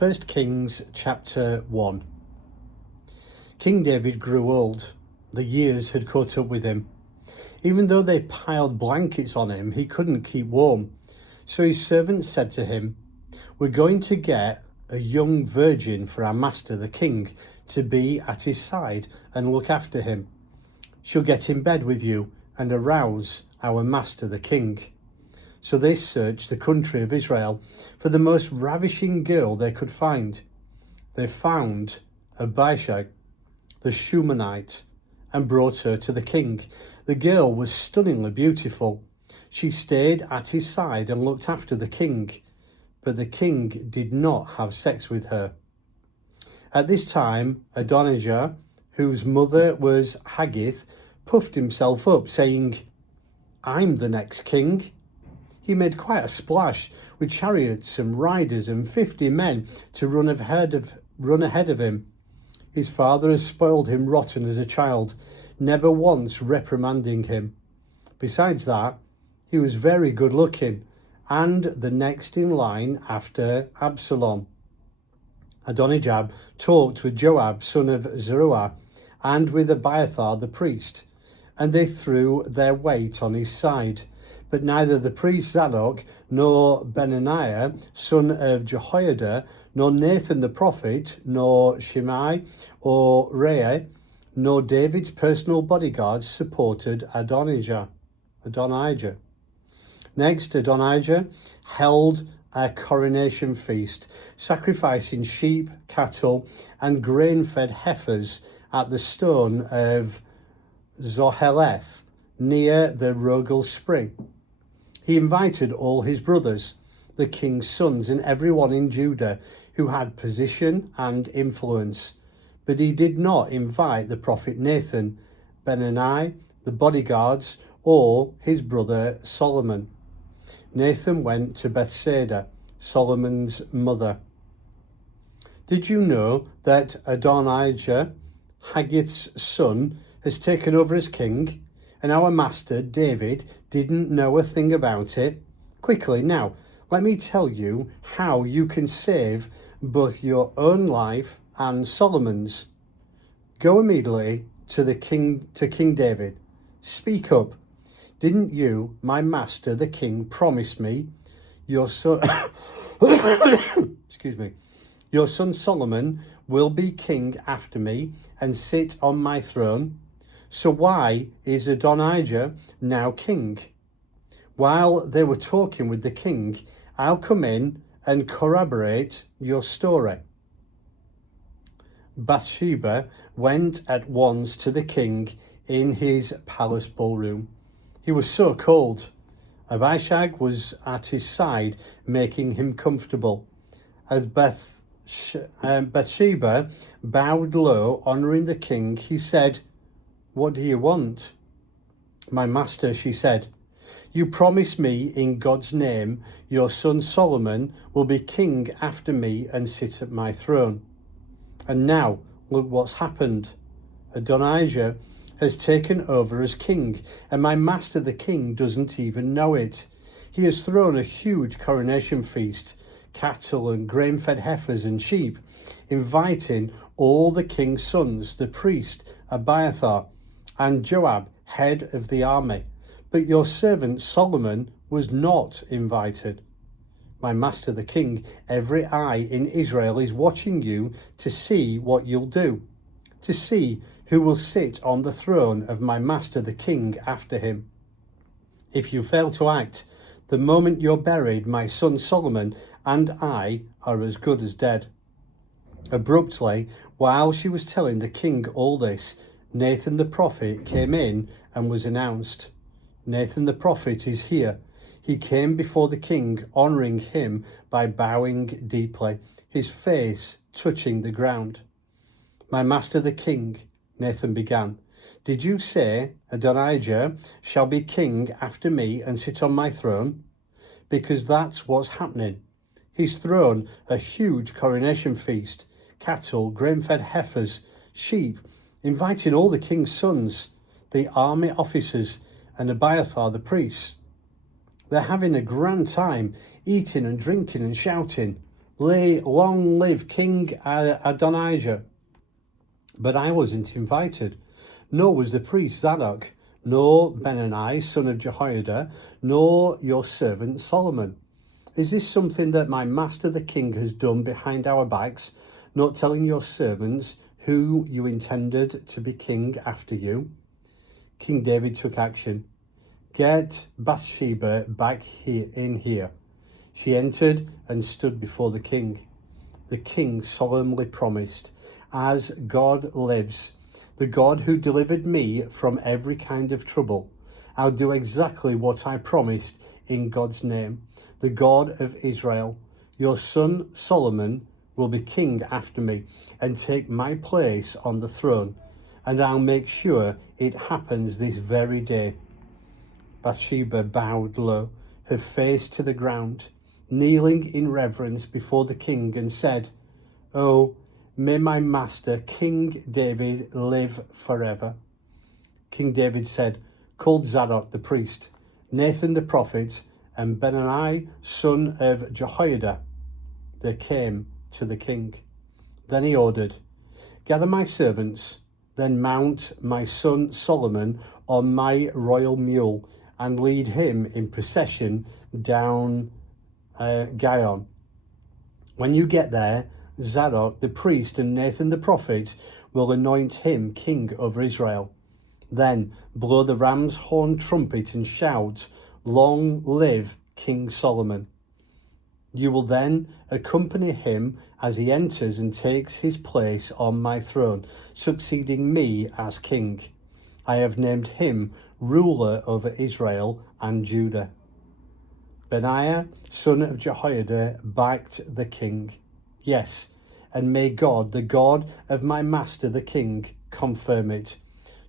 1 Kings chapter 1. King David grew old. The years had caught up with him. Even though they piled blankets on him, he couldn't keep warm. So his servants said to him, "We're going to get a young virgin for our master the king to be at his side and look after him. She'll get in bed with you and arouse our master the king." So they searched the country of Israel for the most ravishing girl they could find. They found Abishag the Shunammite and brought her to the king. The girl was stunningly beautiful. She stayed at his side and looked after the king, but the king did not have sex with her. At this time, Adonijah, whose mother was Haggith, puffed himself up, saying, "I'm the next king." He made quite a splash with chariots and riders and 50 men to run ahead of him. His father has spoiled him rotten as a child, never once reprimanding him. Besides that, he was very good looking and the next in line after Absalom. Adonijah talked with Joab, son of Zeruiah, and with Abiathar the priest, and they threw their weight on his side. But neither the priest Zadok, nor Benaiah, son of Jehoiada, nor Nathan the prophet, nor Shimei or Rei, nor David's personal bodyguards supported Adonijah. Next, Adonijah held a coronation feast, sacrificing sheep, cattle, and grain-fed heifers at the Stone of Zoheleth near the Rogel Spring. He invited all his brothers, the king's sons, and everyone in Judah who had position and influence. But he did not invite the prophet Nathan, Benaiah, the bodyguards, or his brother Solomon. Nathan went to Bathsheba, Solomon's mother. "Did you know that Adonijah, Haggith's son, has taken over as king? And our master David didn't know a thing about it? Quickly now, let me tell you how you can save both your own life and Solomon's. Go immediately to King David. Speak up. Didn't you, my master the king, promise me your son your son Solomon will be king after me and sit on my throne? So why is Adonijah now king?" While they were talking with the king, I'll come in and corroborate your story. Bathsheba went at once to the king in his palace ballroom. He was so cold. Abishag was at his side, making him comfortable. As Bathsheba bowed low, honouring the king, he said, "What do you want?" "My master," she said, "you promised me in God's name your son Solomon will be king after me and sit at my throne. And now look what's happened. Adonijah has taken over as king, and my master the king doesn't even know it. He has thrown a huge coronation feast, cattle and grain-fed heifers and sheep, inviting all the king's sons, the priest Abiathar, and Joab, head of the army. But your servant Solomon was not invited. My master the king, every eye in Israel is watching you to see what you'll do, to see who will sit on the throne of my master the king after him. If you fail to act, the moment you're buried, my son Solomon and I are as good as dead." Abruptly, while she was telling the king all this, Nathan the prophet came in and was announced. "Nathan the prophet is here." He came before the king, honouring him by bowing deeply, his face touching the ground. "My master the king," Nathan began, "did you say Adonijah shall be king after me and sit on my throne? Because that's what's happening. He's thrown a huge coronation feast, cattle, grain-fed heifers, sheep, inviting all the king's sons, the army officers, and Abiathar the priest. They're having a grand time, eating and drinking and shouting. Long live King Adonijah. But I wasn't invited, nor was the priest Zadok, nor Benaiah, son of Jehoiada, nor your servant Solomon. Is this something that my master the king has done behind our backs, not telling your servants who you intended to be king after you? King David took action. Get Bathsheba back here. She entered and stood before the king. The king solemnly promised, as God lives, the God who delivered me from every kind of trouble, I'll do exactly what I promised in God's name, the God of Israel. Your son Solomon will be king after me and take my place on the throne, and I'll make sure it happens this very day. Bathsheba bowed low, her face to the ground, kneeling in reverence before the king, and said, "Oh, may my master, King David, live forever." King David said, "Call Zadok the priest, Nathan the prophet, and Benaiah, son of Jehoiada." They came to the king. Then he ordered, "Gather my servants, then mount my son Solomon on my royal mule, and lead him in procession down Gihon. When you get there, Zadok the priest and Nathan the prophet will anoint him king over Israel. Then blow the ram's horn trumpet and shout, 'Long live King Solomon.' You will then accompany him as he enters and takes his place on my throne, succeeding me as king. I have named him ruler over Israel and Judah." Benaiah, son of Jehoiada, backed the king. "Yes, and may God, the God of my master the king, confirm it.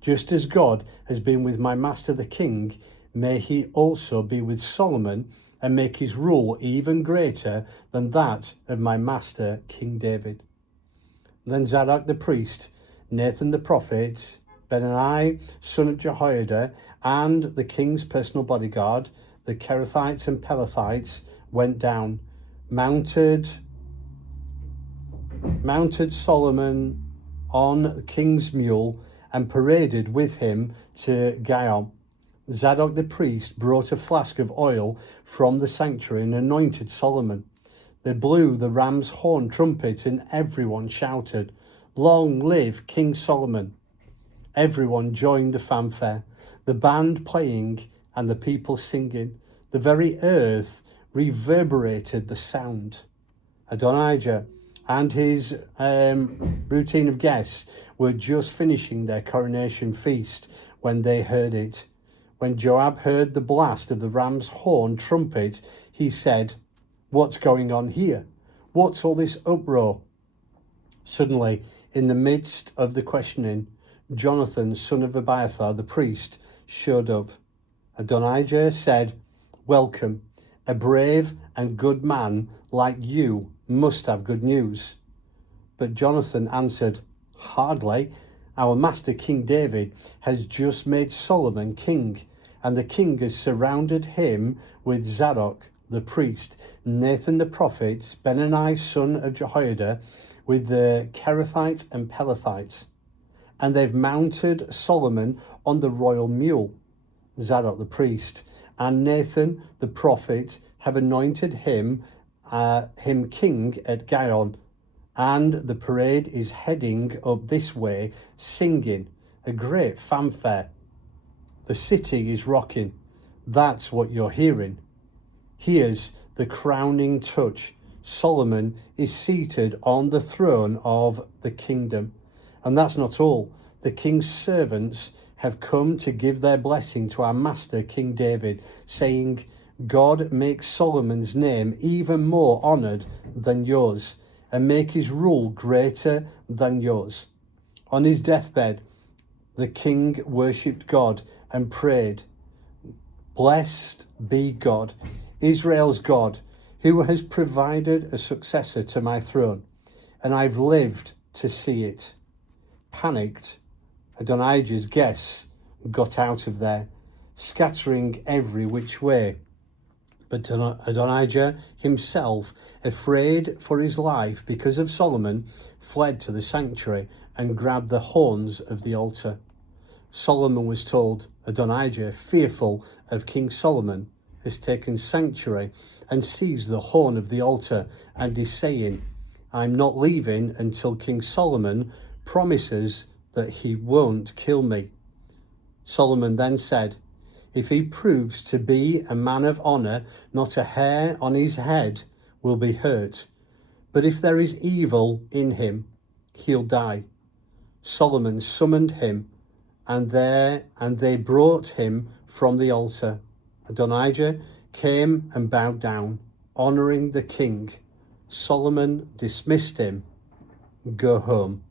Just as God has been with my master the king, may he also be with Solomon and make his rule even greater than that of my master King David." Then Zadok the priest, Nathan the prophet, Benaiah, son of Jehoiada, and the king's personal bodyguard, the Cherethites and Pelethites, went down, mounted Solomon on the king's mule, and paraded with him to Gihon. Zadok the priest brought a flask of oil from the sanctuary and anointed Solomon. They blew the ram's horn trumpet, and everyone shouted, "Long live King Solomon." Everyone joined the fanfare, the band playing and the people singing. The very earth reverberated the sound. Adonijah and his routine of guests were just finishing their coronation feast when they heard it. When Joab heard the blast of the ram's horn trumpet, he said, "What's going on here? What's all this uproar?" Suddenly, in the midst of the questioning, Jonathan, son of Abiathar, the priest, showed up. Adonijah said, "Welcome. A brave and good man like you must have good news." But Jonathan answered, "Hardly. Our master King David has just made Solomon king, and the king has surrounded him with Zadok the priest, Nathan the prophet, Benaiah son of Jehoiada, with the Cherethites and Pelethites. And they've mounted Solomon on the royal mule. Zadok the priest and Nathan the prophet have anointed him king at Gihon, and the parade is heading up this way, singing a great fanfare. The city is rocking. That's what you're hearing. Here's the crowning touch. Solomon is seated on the throne of the kingdom. And that's not all. The king's servants have come to give their blessing to our master King David, saying, "God make Solomon's name even more honoured than yours, and make his rule greater than yours." On his deathbed, the king worshipped God and prayed, "Blessed be God, Israel's God, who has provided a successor to my throne, and I've lived to see it." Panicked, Adonijah's guests got out of there, scattering every which way. But Adonijah himself, afraid for his life because of Solomon, fled to the sanctuary and grabbed the horns of the altar. Solomon was told, Adonijah, fearful of King Solomon, has taken sanctuary and seized the horn of the altar and is saying, I'm not leaving until King Solomon promises that he won't kill me. Solomon then said, if he proves to be a man of honour, not a hair on his head will be hurt. But if there is evil in him, he'll die. Solomon summoned him, and they brought him from the altar. Adonijah came and bowed down, honouring the king. Solomon dismissed him. Go home.